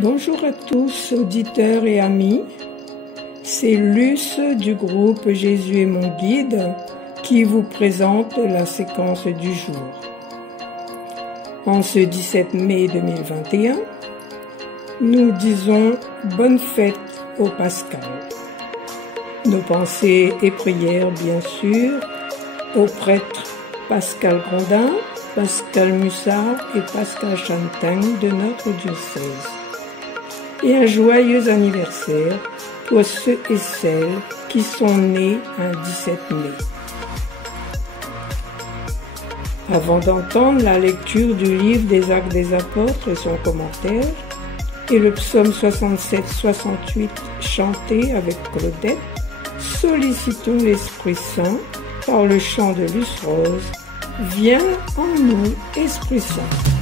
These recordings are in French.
Bonjour à tous, auditeurs et amis. C'est Luce du groupe Jésus est mon guide qui vous présente la séquence du jour. En ce 17 mai 2021, nous disons bonne fête au Pascal. Nos pensées et prières, bien sûr, aux prêtres Pascal Grondin, Pascal Mussard et Pascal Chantin de notre diocèse. Et un joyeux anniversaire pour ceux et celles qui sont nés un 17 mai. Avant d'entendre la lecture du livre des Actes des Apôtres et son commentaire, et le psaume 67-68 chanté avec Claudette, sollicitons l'Esprit Saint par le chant de Luce Rose. Viens en nous, Esprit Saint.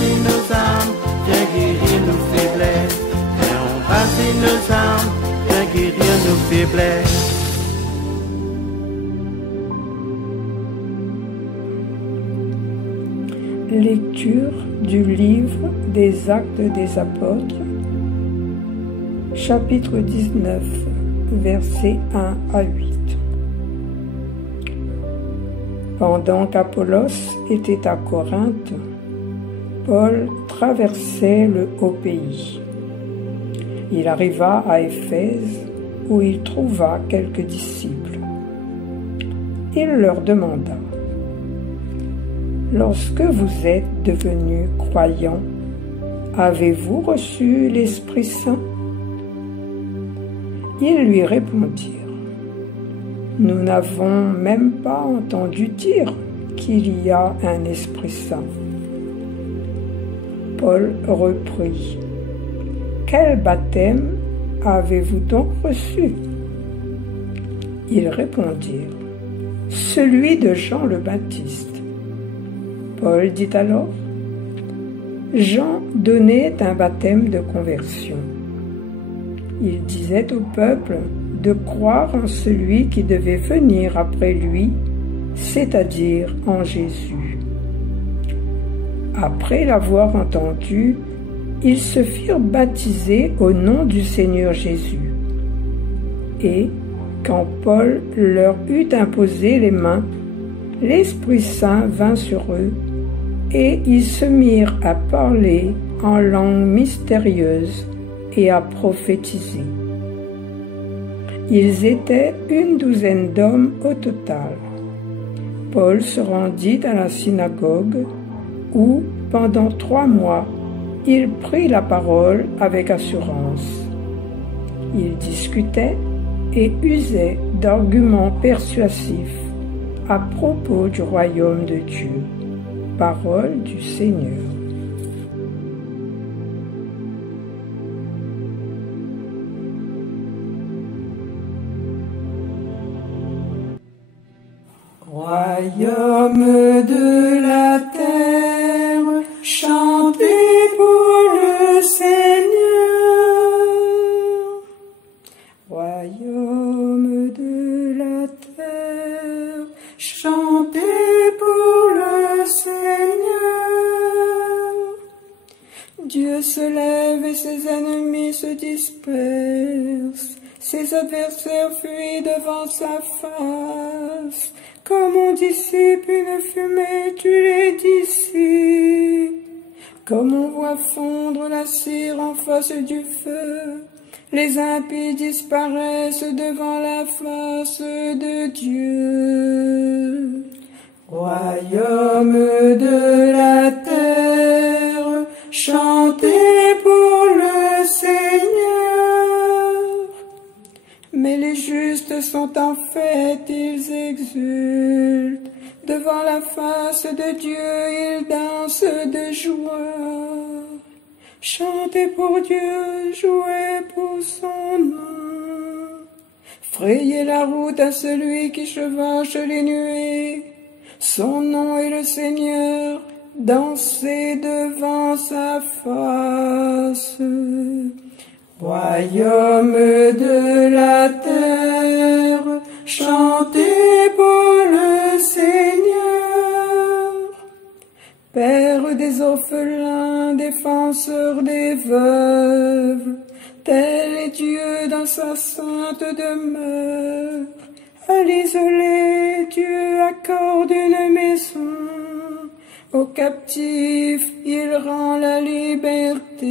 Nos âmes, viens guérir nos faiblesses. Lecture du livre des Actes des Apôtres, chapitre 19, versets 1 à 8. Pendant qu'Apollos était à Corinthe, Paul traversait le haut pays. Il arriva à Éphèse, où il trouva quelques disciples. Il leur demanda: « Lorsque vous êtes devenus croyants, avez-vous reçu l'Esprit Saint ?» Ils lui répondirent: « Nous n'avons même pas entendu dire qu'il y a un Esprit Saint. » Paul reprit: « Quel baptême avez-vous donc reçu ?» Ils répondirent: « Celui de Jean le Baptiste. » Paul dit alors: « Jean donnait un baptême de conversion. Il disait au peuple de croire en celui qui devait venir après lui, c'est-à-dire en Jésus. » Après l'avoir entendu, ils se firent baptiser au nom du Seigneur Jésus. Et, quand Paul leur eut imposé les mains, l'Esprit Saint vint sur eux, et ils se mirent à parler en langue mystérieuse et à prophétiser. Ils étaient 12 d'hommes au total. Paul se rendit à la synagogue, où, pendant 3 mois, il prit la parole avec assurance. Il discutait et usait d'arguments persuasifs à propos du royaume de Dieu. Parole du Seigneur. Royaume de la terre, chantez pour le Seigneur. Royaume de la terre, chantez pour le Seigneur. Dieu se lève et ses ennemis se dispersent. Ses adversaires fuient devant sa face. Comme on dissipe une fumée, tu les dissipes. Comme on voit fondre la cire en face du feu, les impies disparaissent devant la face de Dieu. Royaume de la terre, chantez pour le Seigneur. Mais les justes sont en fête, ils exultent. Devant la face de Dieu, ils dansent de joie. Chantez pour Dieu, jouez pour son nom. Frayez la route à celui qui chevauche les nuées. Son nom est le Seigneur, dansez devant sa face. Royaume de la terre, chantez pour le Seigneur. Père des orphelins, défenseur des veuves, tel est Dieu dans sa sainte demeure. À l'isolé, Dieu accorde une maison. Aux captifs, il rend la liberté.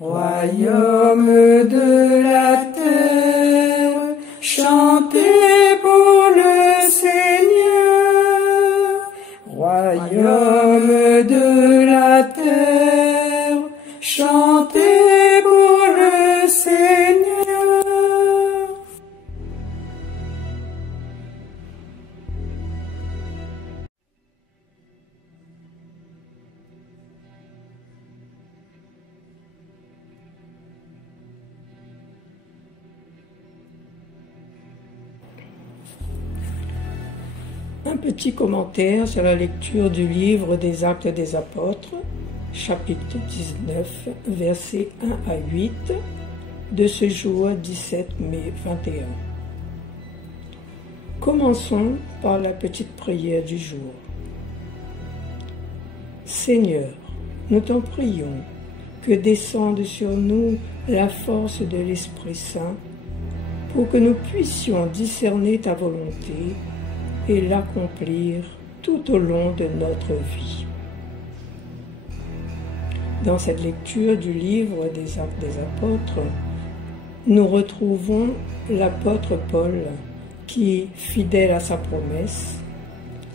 Royaume de la terre, chantez pour le Seigneur. Royaume de la terre, chantez pour le Seigneur. Un petit commentaire sur la lecture du livre des Actes des Apôtres, chapitre 19, versets 1 à 8, de ce jour 17 mai 21. Commençons par la petite prière du jour. Seigneur, nous t'en prions, que descende sur nous la force de l'Esprit Saint, pour que nous puissions discerner ta volonté et l'accomplir tout au long de notre vie. Dans cette lecture du livre des Actes des Apôtres, nous retrouvons l'apôtre Paul qui, fidèle à sa promesse,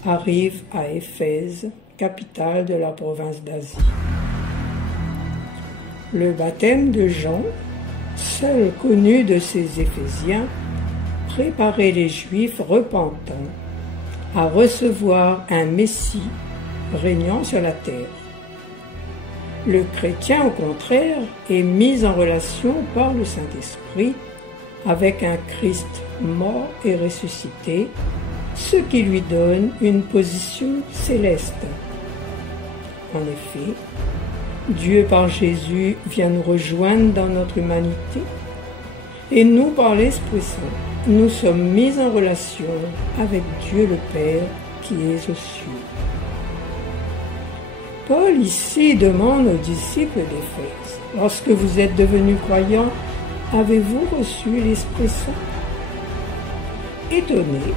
arrive à Éphèse, capitale de la province d'Asie. Le baptême de Jean, seul connu de ces Éphésiens, préparait les Juifs repentants à recevoir un Messie régnant sur la terre. Le chrétien, au contraire, est mis en relation par le Saint-Esprit avec un Christ mort et ressuscité, ce qui lui donne une position céleste. En effet, Dieu par Jésus vient nous rejoindre dans notre humanité et nous, par l'Esprit Saint, nous sommes mis en relation avec Dieu le Père qui est aux cieux. Paul ici demande aux disciples d'Éphèse, lorsque vous êtes devenus croyants, avez-vous reçu l'Esprit Saint? Étonnés,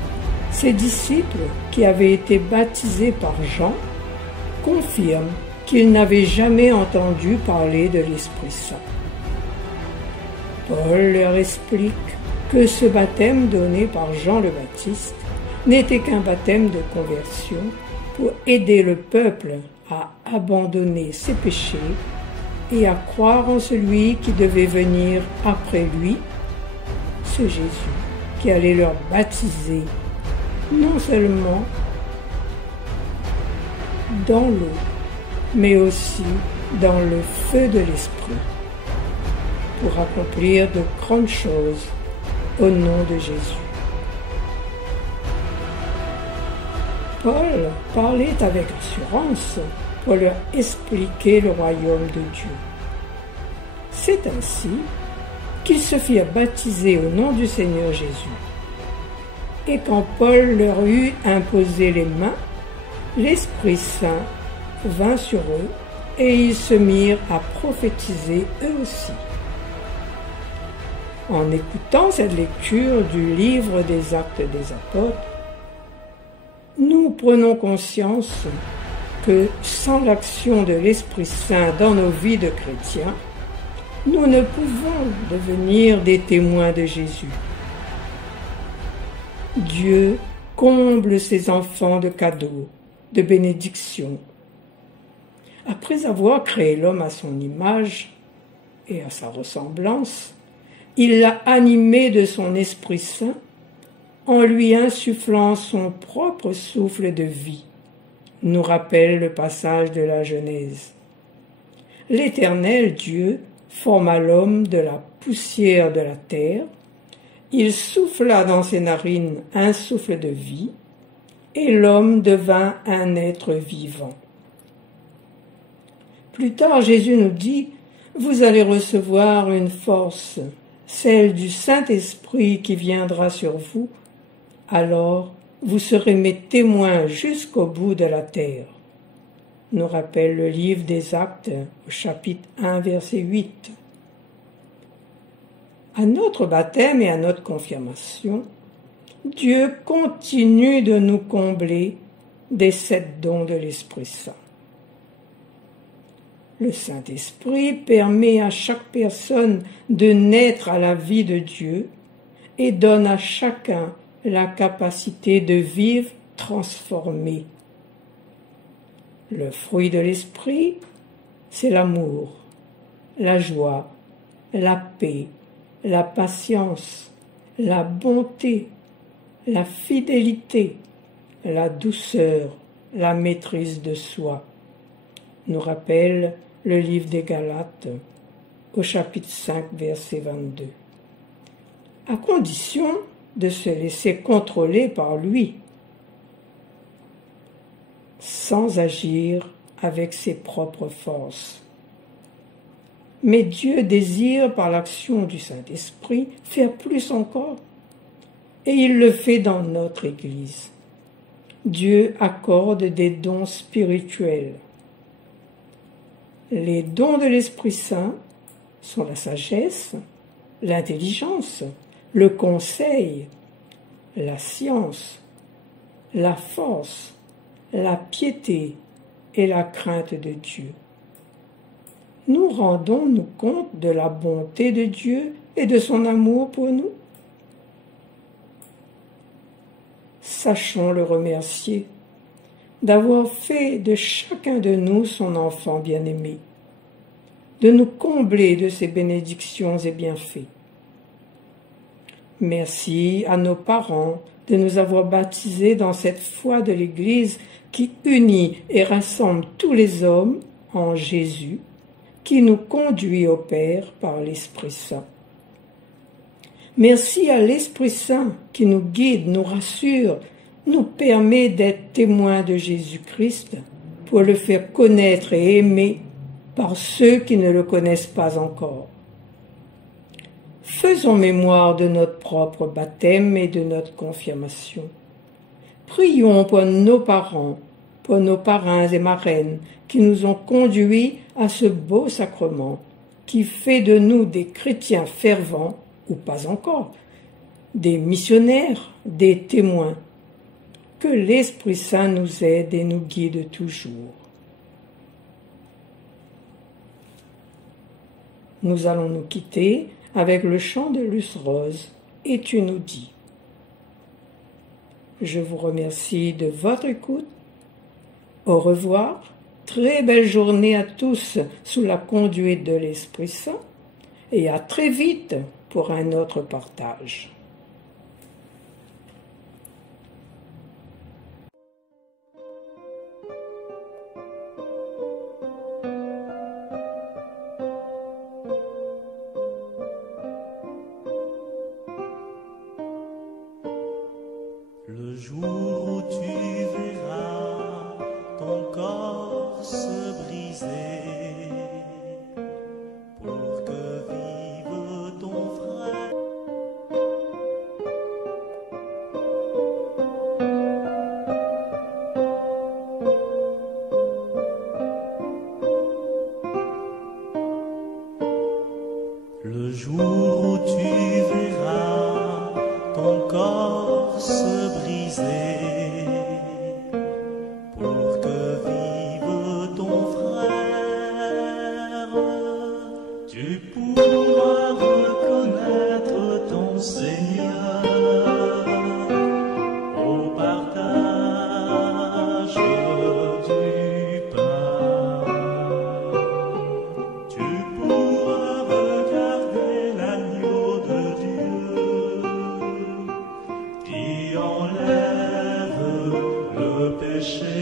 ces disciples qui avaient été baptisés par Jean confirment qu'ils n'avaient jamais entendu parler de l'Esprit Saint. Paul leur explique que ce baptême donné par Jean le Baptiste n'était qu'un baptême de conversion pour aider le peuple à abandonner ses péchés et à croire en celui qui devait venir après lui, ce Jésus qui allait leur baptiser non seulement dans l'eau, mais aussi dans le feu de l'Esprit, pour accomplir de grandes choses au nom de Jésus. Paul parlait avec assurance pour leur expliquer le royaume de Dieu. C'est ainsi qu'ils se firent baptiser au nom du Seigneur Jésus. Et quand Paul leur eut imposé les mains, l'Esprit Saint vint sur eux et ils se mirent à prophétiser eux aussi. En écoutant cette lecture du livre des Actes des Apôtres, nous prenons conscience que sans l'action de l'Esprit Saint dans nos vies de chrétiens, nous ne pouvons devenir des témoins de Jésus. Dieu comble ses enfants de cadeaux, de bénédictions. Après avoir créé l'homme à son image et à sa ressemblance, il l'a animé de son Esprit Saint en lui insufflant son propre souffle de vie, nous rappelle le passage de la Genèse. L'Éternel Dieu forma l'homme de la poussière de la terre, il souffla dans ses narines un souffle de vie, et l'homme devint un être vivant. Plus tard, Jésus nous dit, « Vous allez recevoir une force, celle du Saint-Esprit qui viendra sur vous, alors vous serez mes témoins jusqu'au bout de la terre. » Nous rappelle le livre des Actes au chapitre 1, verset 8. À notre baptême et à notre confirmation, Dieu continue de nous combler des 7 dons de l'Esprit Saint. Le Saint-Esprit permet à chaque personne de naître à la vie de Dieu et donne à chacun la capacité de vivre transformé. Le fruit de l'Esprit, c'est l'amour, la joie, la paix, la patience, la bonté, la fidélité, la douceur, la maîtrise de soi, nous rappelle le livre des Galates au chapitre 5, verset 22. À condition de se laisser contrôler par lui, sans agir avec ses propres forces. Mais Dieu désire, par l'action du Saint-Esprit, faire plus encore. Et il le fait dans notre Église. Dieu accorde des dons spirituels, Les dons de l'Esprit Saint sont la sagesse, l'intelligence, le conseil, la science, la force, la piété et la crainte de Dieu. Nous rendons-nous compte de la bonté de Dieu et de son amour pour nous? Sachons le remercier d'avoir fait de chacun de nous son enfant bien-aimé, de nous combler de ses bénédictions et bienfaits. Merci à nos parents de nous avoir baptisés dans cette foi de l'Église qui unit et rassemble tous les hommes en Jésus, qui nous conduit au Père par l'Esprit Saint. Merci à l'Esprit Saint qui nous guide, nous rassure, nous permet d'être témoins de Jésus-Christ pour le faire connaître et aimer par ceux qui ne le connaissent pas encore. Faisons mémoire de notre propre baptême et de notre confirmation. Prions pour nos parents, pour nos parrains et marraines qui nous ont conduits à ce beau sacrement qui fait de nous des chrétiens fervents, ou pas encore, des missionnaires, des témoins. Que l'Esprit Saint nous aide et nous guide toujours. Nous allons nous quitter avec le chant de Luce Rose, et tu nous dis. Je vous remercie de votre écoute. Au revoir. Très belle journée à tous sous la conduite de l'Esprit Saint et à très vite pour un autre partage. Le jour où tu verras ton corps se briser pour que vive ton frère. Le jour où tu verras ton corps se briser pour que vive ton frère, tu pourras reconnaître ton Seigneur au partage du pain. Tu pourras regarder l'agneau de Dieu qui enlève le péché